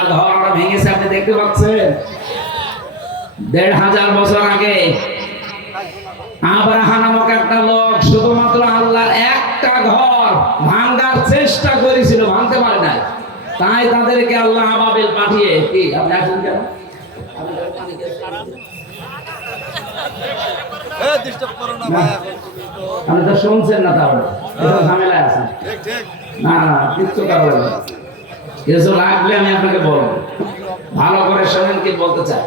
আল্লাহর ঘর ভেঙেছে আপনি দেখতে পাচ্ছেন ১৫০০ বছর আগে আব্রাহা নামক একটা লোক শুধুমাত্র আল্লাহর একটা ঘর ভাঙার চেষ্টা করেছিল, ভাঙতে পারে নাই। তাই তাদেরকে আল্লাহ আবাবিল পাঠিয়ে কি আপনি আসেন কেন? আপনি তো শুনছেন না, তাহলে ঝামেলায় আছেন। না না কিচ্ছু কারণ কিছু লাগলে আমি আপনাকে বলবো, ভালো করে শোনেন কি বলতে চাই।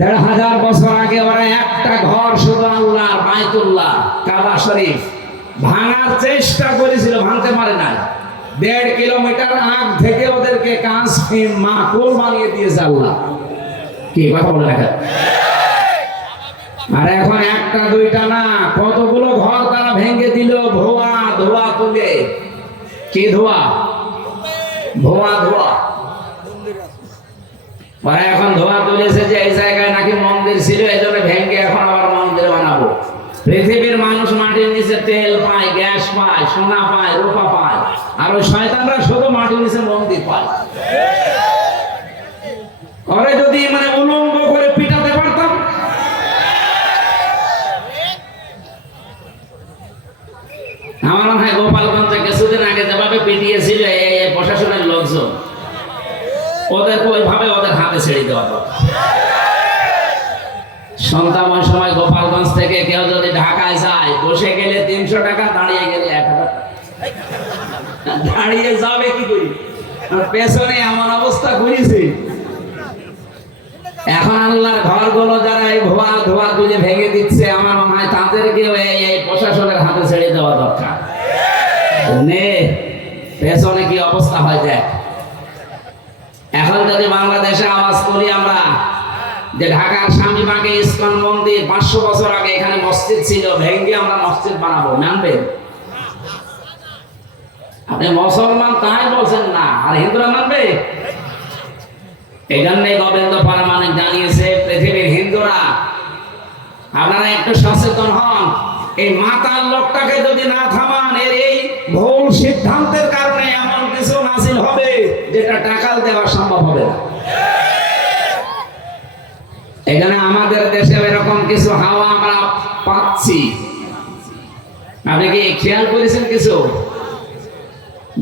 ১৫০০ বছর আগে ওরা একটা ঘর শুধু আল্লাহর বাইতুল্লাহ কাবা শরীফ ভাঙার চেষ্টা করেছিল, ভাঙতে পারে নাই। ১.৫ কিলোমিটার আগ থেকে ওদেরকে কাঁচফিম মাকুল বানিয়ে দিয়েছে আল্লাহ। কি কথা বলে রাখেন? আর এখন একটা দুইটা না, কতগুলো ঘর তারা ভেঙে দিল ধোয়া ধোয়া তুলে। কি ধোয়া? ধোয়া ধোয়া। ওরা এখন ধোয়া তুলেছে যে এই জায়গায় নাকি মন্দির ছিল, এই জন্য ভেঙে এখন আবার মন্দির বানাবো। পৃথিবীর মানুষ মাটির নিচে তেল পায়, গ্যাস পায়, সোনা পায়, রূপা পায়, আর ওই শয়তানরা শুধু মাটির নিচে মন্দির পায়। ওরে যদি মানে উলঙ্গ করে পিটাতে পারতাম, আমার মনে হয় গোপালগঞ্জে কিছুদিন আগে যেভাবে পিটিয়েছিল এই প্রশাসনের লোকজন, ওদেরকে ওইভাবে ওদের হাতে ছেড়ে দেওয়া দরকার। সন্তানের সময় গোপালগঞ্জ থেকে কেউ যদি ঢাকায় যায়, বসে গেলে ৩০০ টাকা, দাঁড়িয়ে গেলে ১০০০ টাকা। দাঁড়িয়ে যাবে কি করি, পেছনে এমন অবস্থা করেছি। এখন আল্লাহর ঘরগুলো যারা এই ধোয়া ধোয়া তুলে ভেঙে দিচ্ছে, আমার মনে হয় তাদেরকেও এই প্রশাসনের হাতে ছেড়ে দেওয়া দরকার। পেছনে কি অবস্থা হয় দেখ। এখন যদি বাংলাদেশে আওয়াজ করি আমরা যে ঢাকার স্বামীবাগে ইসকন মন্দির ৫০০ বছর আগে এখানে মসজিদ ছিল, ভেঙে আমরা মসজিদ বানাবো, মানবেন? আপনি মুসলমান তাই বলছেন না, আর হিন্দুরা মানবে? এই জন্য গোবিন্দ পারমাণিক জানিয়েছে পৃথিবীর হিন্দুরা আপনারা একটু সচেতন হন। এই মাতাল লোকটাকে যদি না থামান, এর এই ভুল সিদ্ধান্তের কারণে এমন কিছু নাজিল হবে যেটা টাকাল দেওয়া সম্ভব হবে না। এখানে আমাদের দেশে এরকম কিছু হাওয়া আমরা পাচ্ছি। আপনি কি খেয়াল করেছেন কিছু?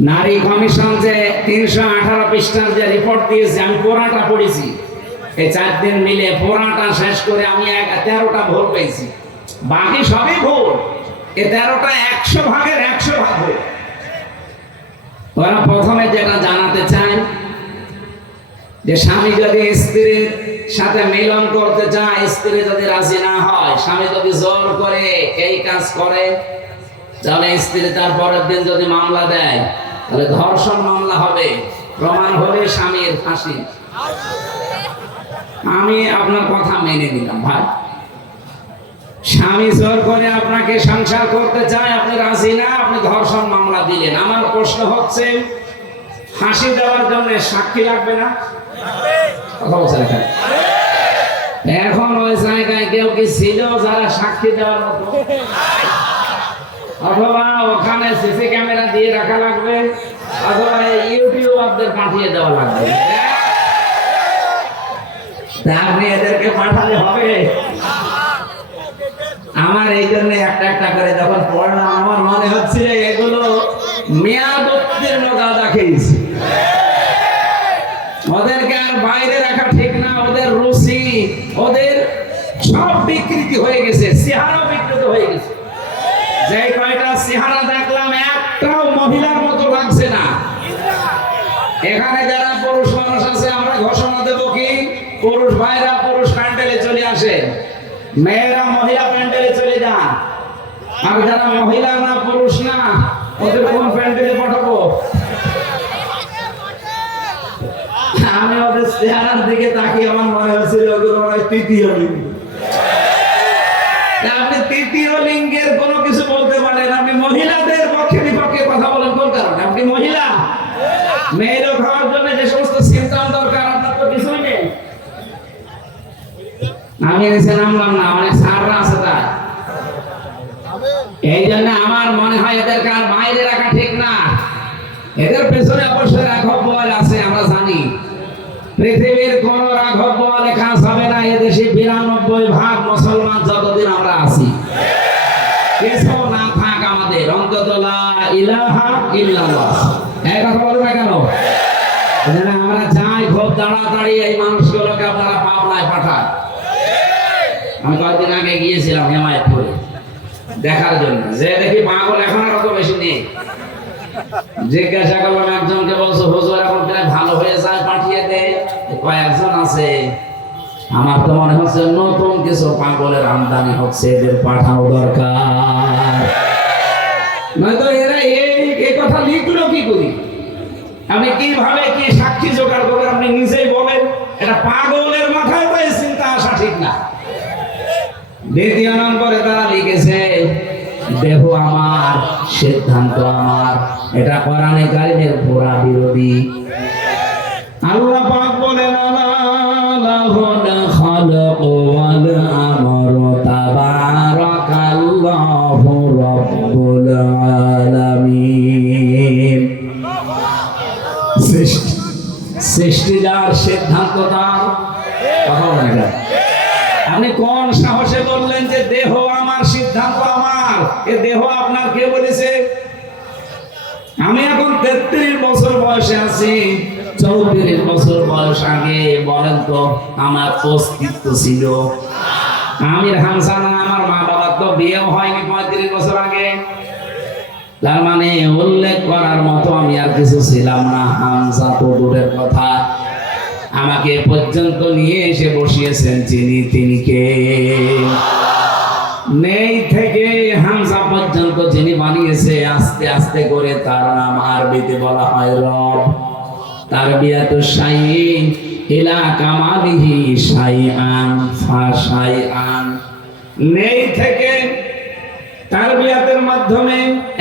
নারী কমিশন যে ৩১৮ পৃষ্ঠার যে রিপোর্ট দিয়েছে, আমি পুরাটা পড়েছি এই ৪ দিন মিলে, পুরাটা শেষ করে আমি ১৩টা ভুল পেয়েছি, বাকি সবই ভুল। এই ১৩টা ১০০ ভাগের ১০০ ভাগ ভুল। ওরা প্রথমে যেটা জানাতে চায় যে স্বামী যদি স্ত্রীর সাথে মিলন করতে চায়, স্ত্রী যদি রাজি না হয়, স্বামী যদি জোর করে এই কাজ করে, তাহলে স্ত্রী তার পরের দিন যদি মামলা দেয়, তাহলে ধর্ষণ মামলা হবে, প্রমাণ হবে স্বামীর ফাঁসি। আমি আপনার কথা মেনে নিলাম ভাই, স্বামী জোর করে আপনাকে সংসার করতে চায়, আপনি রাজি না, আপনি ধর্ষণ মামলা দিলেন। আমার প্রশ্ন হচ্ছে, ফাঁসি দেওয়ার জন্য সাক্ষী লাগবে না? কথা বলছেন এখানে? এখন ওই জায়গায় কেউ কি ছিল যারা সাক্ষী দেওয়ার মতো? অথবা ওখানে সিসি ক্যামেরা দিয়ে রাখা লাগবে, অথবা ইউটিউবারদের পাঠিয়ে দেওয়া লাগবে। আপনি এদেরকে পাঠালে হবে? আমার এই জন্য একটা একটা করে যখন পড়লাম, আমার মনে হচ্ছিল এগুলো মেয়াদ উত্তীর্ণ গাঁজা খেয়েছি। ওদেরকে আর বাইরে রাখা ঠিক না, ওদের রুচি, ওদের সব বিকৃতি হয়ে গেছে, চেহারা বিকৃত হয়ে গেছে। যে কয়টা চেহারা দেখলাম, একটাও মহিলার মতো লাগছে না। এখানে যারা পুরুষ মানুষ আছে, আমরা ঘোষণা দেব কি, পুরুষ ভাইরা পুরুষ প্যান্ডেলে চলে আসে, মেয়েরা মহিলা প্যান্ডেলে চলে যান। আর যারা মহিলা না পুরুষ না, ওদের কোন প্যান্ডেলে পাঠাবো? আমি ওদের চেহারার দিকে তাকিয়ে আমার মনে হচ্ছিল ওগুলো মনে তৃতীয় লিঙ্গ। আপনি তৃতীয় লিঙ্গের কোনো কিছু বলতে পারেন, আপনি মহিলাদের পক্ষে বিপক্ষে কথা বলেন কোন কারণে? আপনি মহিলা, মেয়েরও খাওয়ার জন্য যে সমস্ত সিস্টেম দরকার আপনার তো কিছুই নেই। আমি এসে নামলাম না, অনেক সাররা আছে তাই। এই জন্য আমার মনে হয় এদেরকে আর বাইরে রাখা ঠিক না, এদের পেছনে অবশ্যই রাখা ইলাহা ইল্লাল্লাহ। এই কথা বলে না কেন? এজন্য আমরা যাই খুব তাড়াতাড়ি এই মানুষগুলোকে আপনারা পাবনায় পাঠান। আমি কয়েকদিন আগে গিয়েছিলাম হেমায়তপুরে দেখার জন্য, যে দেখি পাগল এখন আর অত বেশি নেই। জিজ্ঞাসা করলাম একজনকে, বলছো হুজুর এখন প্রায় ভালো হয়ে যায়, পাঠিয়ে দেয়। কয়েকজন আছে, আমার তো মনে হচ্ছে নতুন কিছু পাগলের আমদানি হচ্ছে, এদের পাঠানো দরকার। নয়তো এরা এই কথা লিখলো কি করি? আপনি কিভাবে কি সাক্ষী জোগাড় করবেন? আপনি নিজেই বলেন। এটা পাগলের মাথায় তো এই চিন্তা আসা ঠিক না। দ্বিতীয় নম্বরে তারা লিখেছে দেহ আমার, সিদ্ধান্ত আমার। এটা কোরআনে কারিমের পুরা বিরোধী। আল্লাহ পাক বলেন লাহুল খালক ওয়াল আমরু তাবারাকাল্লাহু রাব্বুল আলামিন। সৃষ্টি যার, সিদ্ধান্ত তার। কথা বলেন না। আপনি কোন সাহসে বললেন যে দেহ আমার, সিদ্ধান্ত আমার? এ দেহ আপনার কে বলেছে? আমি এখন 33 বছর বয়সে আছি, 34 বছর বয়স আগে বলেন তো আমার অস্তিত্ব ছিল? আমির হামজা না, আমার মা বাবার তো বিয়েও হয়নি 35 বছর আগে। তার মানে উল্লেখ করার মতো আমি আর কিছু ছিলাম না। হামজা তো দূরের কথা, আমাকে পর্যন্ত নিয়ে এসে বসিয়েছেন তিনি কে? নেই থেকে হামজা পর্যন্ত যিনি বানিয়েছে, আস্তে আস্তে করে তার নাম আরবিতে বলা হয় রব। তারবিয়াতু শাইইন ইলা কামালিহি শাইআন ফাশাইআন। নেই থেকে তারবিয়াতের মাধ্যমে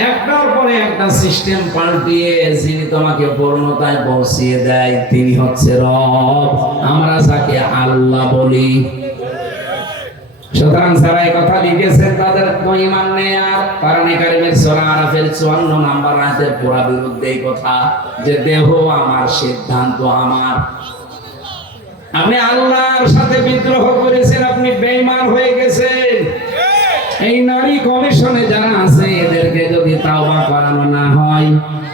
একটার পরে একটা সিস্টেম পাল্টিয়ে যিনি তোমাকে পূর্ণতায় পৌঁছিয়ে দেয়, তিনি হচ্ছে রব। আমরা যাকে আল্লাহ বলি। সুতরাং যারা এই কথা লিখেছেন তাদের কোনো ঈমান নেই। আর কোরআনে কারিমের সূরা আরাফের 54 নম্বর আয়াতের পুরা বিরুদ্ধে এই কথা যে দেহ আমার, সিদ্ধান্ত আমার। আপনি আল্লাহর সাথে বিদ্রোহ করেছেন, আপনি বেঈমান হয়ে গেছেন। এই নারী কমিশনে যারা আছে এদেরকে যদি তাওবা করানো না হয়,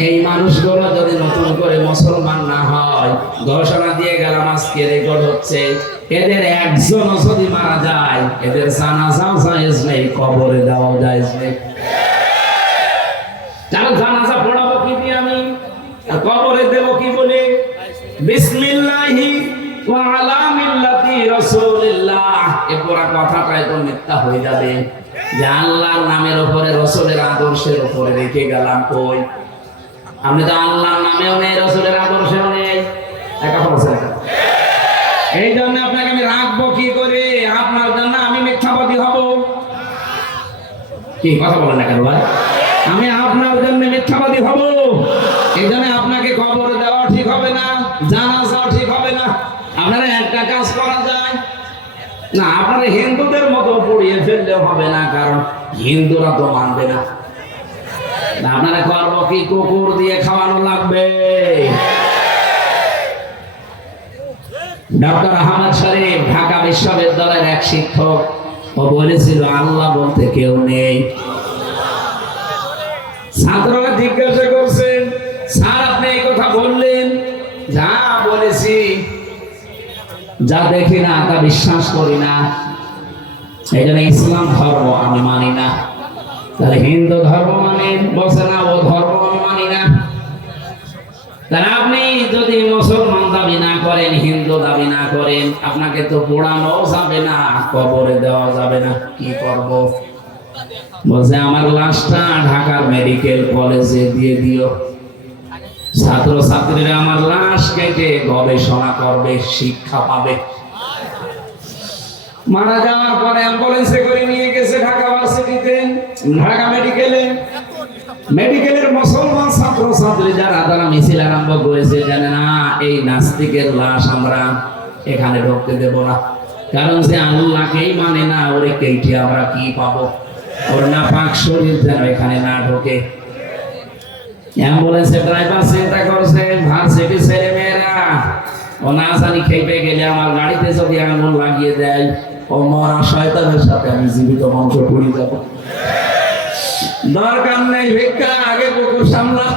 এই মানুষগুলো যদি নতুন করে মুসলমান না হয়, ঘোষণা দিয়ে গেলাম আজকে রেকর্ড হচ্ছে, এদের একজন যদি মারা যায় এদের জানাজা জায়েজ নেই, কবরে দেওয়া জায়েজ নেই। তাহলে জানাজা পড়াবো কি দিয়ে আমি, আর কবরে দেব কি বলে? বিসমিল্লাহি ওয়া আলা মিল্লাতি রাসূলিল্লাহ। এই পুরো কথাটাই তো মিথ্যা হয়ে যাবে যে আল্লাহর নামের উপরে, রাসূলের আদর্শের উপরে রেখে গেলাম। কই, আপনি তো আল্লাহর নামেও নেই, রাসূলের আদর্শেও নেই। একটা বলছেন, এই জন্য আপনাকে আমি রাখবো কি করে? আপনার জন্য আমি মিথ্যাবাদী হব? কি কথা বলেন না কেন ভাই? আমি আপনার জন্য মিথ্যাবাদী হব? এই জন্য আপনাকে কবর দেওয়া ঠিক হবে না, জানাজা ঠিক হবে না। আপনারা একটা কাজ করা যায় না, আপনারা হিন্দুদের মতো পড়িয়ে ফেললেও হবে না, কারণ হিন্দুরা তো মানবে না। আপনারা করবো কি? কুকুর দিয়ে খাওয়ানো লাগবে। ডক্টর আহমদ শরীফ ঢাকা বিশ্ববিদ্যালয়ের এক শিক্ষক, ও বলেছিল আল্লাহ বলতে কেউ নেই। ছাত্ররা জিজ্ঞাসা করছেন, স্যার আপনি এই কথা বললেন? যা বলেছি, যা দেখি না তা বিশ্বাস করি না। এই জন্য ইসলাম ধর্ম আমি মানি না। তাহলে হিন্দু ধর্ম মানে? বলছে না, ও ধর্ম আমি মানি না। তাহলে আপনি যদি মুসলমান দাবি না করেন, হিন্দু দাবি না করেন, আপনাকে তো পোড়ানো যাবে না, কবরে দেওয়া যাবে না, কি করব? বলছে আমার লাশটা ঢাকার মেডিকেল কলেজে দিয়ে দিও। ছাত্র ছাত্রীরা আমার লাশ কেটে গবেষণা করবে, শিক্ষা পাবে। মারা যাওয়ার পরে অ্যাম্বুলেন্সে করে নিয়ে গেছে ঢাকা ভার্সিটিতে, ঢাকা মেডিকেলে। মেডিকেলের মুসলমান ছাত্র ছাত্রী যারা, তারা মিছিল আরম্ভ করেছে, জানে না এই নাস্তিকের লাশ আমরা এখানে ঢুকতে দেব না, কারণ সে আল্লাহকেই মানে না, ওরে কেটে আমরা কি পাবো? ওর নাপাক শরীর যেন এখানে না ঢোকে। অ্যাম্বুলেন্সের ড্রাইভার চিন্তা করছে, ভার্সিটি ছেলে মেয়েরা ও না জানি খেপে গেলে আমার গাড়িতে যদি আঙুল লাগিয়ে দেয়, ও মরা শয়তানের সাথে আমি জীবিত মঞ্চ পড়ে যাব। দরকার নেই ভিক্ষা, আগে কুকুর সামলা,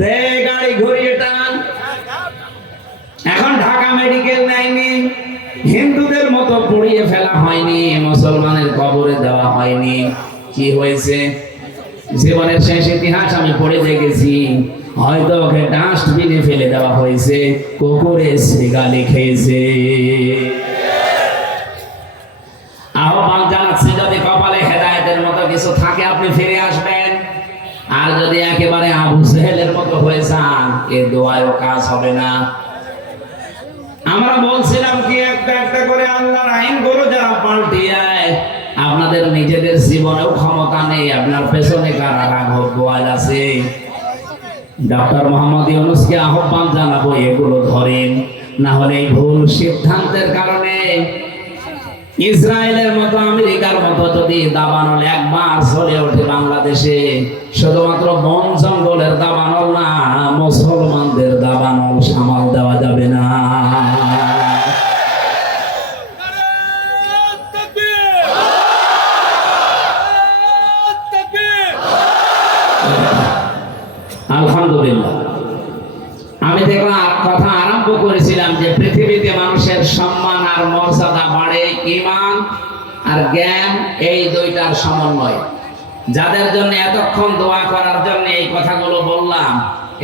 দে গাড়ি ঘুরিয়ে টান। এখন ঢাকা মেডিকেল নেয়নি, হিন্দুদের মতো পুড়িয়ে ফেলা হয়নি, মুসলমানের কবরে দেওয়া হয়নি। কি হয়েছে? জীবনের শেষ ইতিহাস আমি পড়ে দেখেছি, হয়তো ওকে ডাস্টবিনে ফেলে দেওয়া হয়েছে, কুকুরে গালি খেয়েছে। আহ্বান জানাচ্ছি, যদি কপালে হেদায়েতের মতো কিছু থাকে আপনি ফিরে আসবেন, আর যদি একেবারে আবু সেহেলের মতো হয়ে যান, এ দোয়ায়ও কাজ হবে না। আমরা বলছিলাম কি, একটা একটা করে আল্লাহর আইনগুলো যারা পাল্টিয়ে আপনাদের নিজেদের জীবনেও ক্ষমতা নেই, আপনার পেছনে কারা রাঘব গোয়াল আছে। ডক্টর মোহাম্মদ ইউনূসকে আহ্বান জানাবো, এগুলো ধরেন, না হলে এই ভুল সিদ্ধান্তের কারণে ইসরায়েলের মতো আমেরিকার মতো যদি দাবানল একবার চলে ওঠে বাংলাদেশে, শুধুমাত্র বন জঙ্গলের দাবানল না, মুসলমানদের দাবানল সামাল দেওয়া যাবে না। আলহামদুলিল্লাহ, আমি দেখলাম কথা আরম্ভ করেছিলাম যে পৃথিবীতে মানুষের সম্মান আর মর্যাদা বাড়ে ঈমান আর জ্ঞান, এই দুইটার সমন্বয়। যাদের জন্য এতক্ষণ দোয়া করার জন্য এই কথাগুলো বললাম,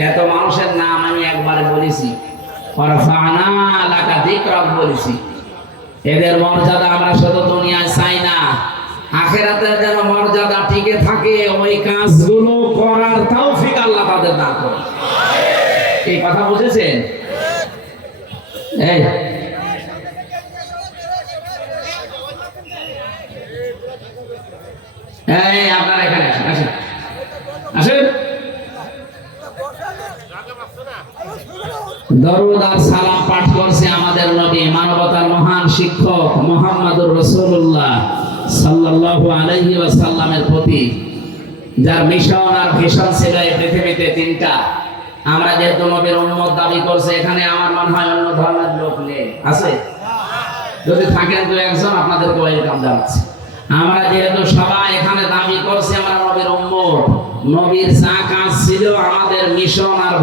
এত মানুষের নাম আমি একবারে বলেছি, ওয়ারফা'না লাকা যিকরাক বলেছি। এদের মর্যাদা আমরা শুধু দুনিয়ায় চাই না, আখিরাতে যেন মর্যাদা টিকে থাকে, ওই কাজগুলো করার তৌফিক আল্লাহ তাদের দান করে। এই কথা বুঝেছেন? এই আপনারা এখানে আসেন, আসেন, আসেন। দরুদ আর সালাম পাঠ করছে আমাদের নবী, মানবতার মহান শিক্ষক মুহাম্মদুর রাসূলুল্লাহ সাল্লাল্লাহু আলাইহি ওয়াসাল্লামের প্রতি, যার মিশন আর ভিশন ছিল এই পৃথিবীতে তিনটা। আমরা যেহেতু নবীর উম্মত দাবি করছে, এখানে আমার মনে হয় অন্য ধর্মের লোক নেই, আছে? যদি থাকেন তো একজন, আপনাদেরকে ওয়েলকাম জানাচ্ছি। আমরা যেহেতু সবাই এখানে দাবি করছি আমরা নবীর উম্মত, নবীর যা কাজ ছিল, আমাদের মিশন আর